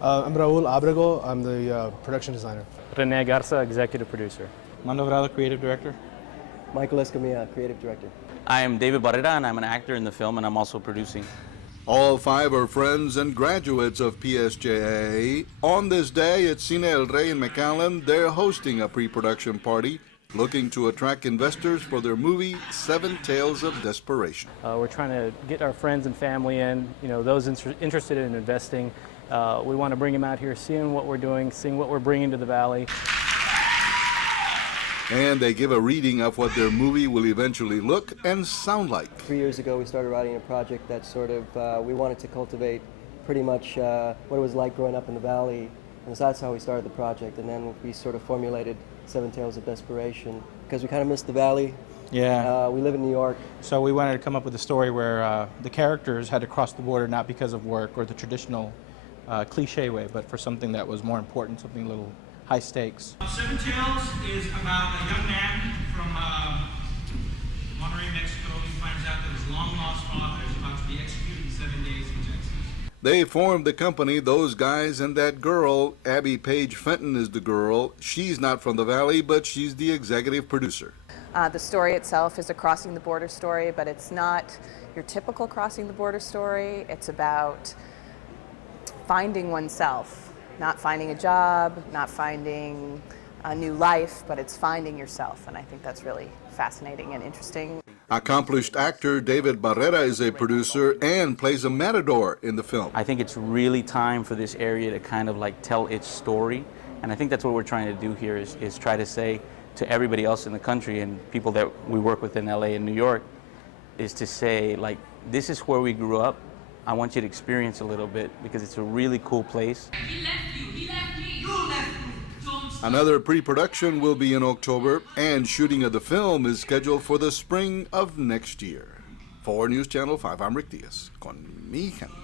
I'm Raul Abrego. I'm the production designer. Rene Garza, executive producer. Mando Brado, creative director. Michael Escamilla, creative director. I am David Barrera, and I'm an actor in the film, and I'm also producing. All 5 are friends and graduates of PSJA. On this day at Cine El Rey in McAllen, they're hosting a pre-production party looking to attract investors for their movie, 7 Tales of Desperation. We're trying to get our friends and family in, those interested in investing. We want to bring them out here, seeing what we're doing, seeing what we're bringing to the Valley. And they give a reading of what their movie will eventually look and sound like. 3 years ago, we started writing a project that sort of, we wanted to cultivate pretty much what it was like growing up in the Valley. And so that's how we started the project. And then we sort of formulated 7 Tales of Desperation because we kind of missed the Valley. Yeah. We live in New York. So we wanted to come up with a story where the characters had to cross the border not because of work or the traditional cliche way, but for something that was more important, something a little high stakes. 7 Tales is about a young man from Monterrey, Mexico. He finds out that his long-lost father is about to be executed in 7 days in Texas. They formed the company, Those Guys and That Girl. Abby Page Fenton is the girl. She's not from the Valley, but she's the executive producer. The story itself is a crossing the border story, but it's not your typical crossing the border story. It's about finding oneself, not finding a job, not finding a new life, but it's finding yourself, and I think that's really fascinating and interesting. Accomplished actor David Barrera is a producer and plays a matador in the film. I think it's really time for this area to kind of like tell its story, and I think that's what we're trying to do here is try to say to everybody else in the country and people that we work with in LA and New York, is to say, like, this is where we grew up. I want you to experience a little bit because it's a really cool place. He left you, he left me, you left me. Another pre-production will be in October, and shooting of the film is scheduled for the spring of next year. For News Channel 5, I'm Rick Diaz, con mi gente.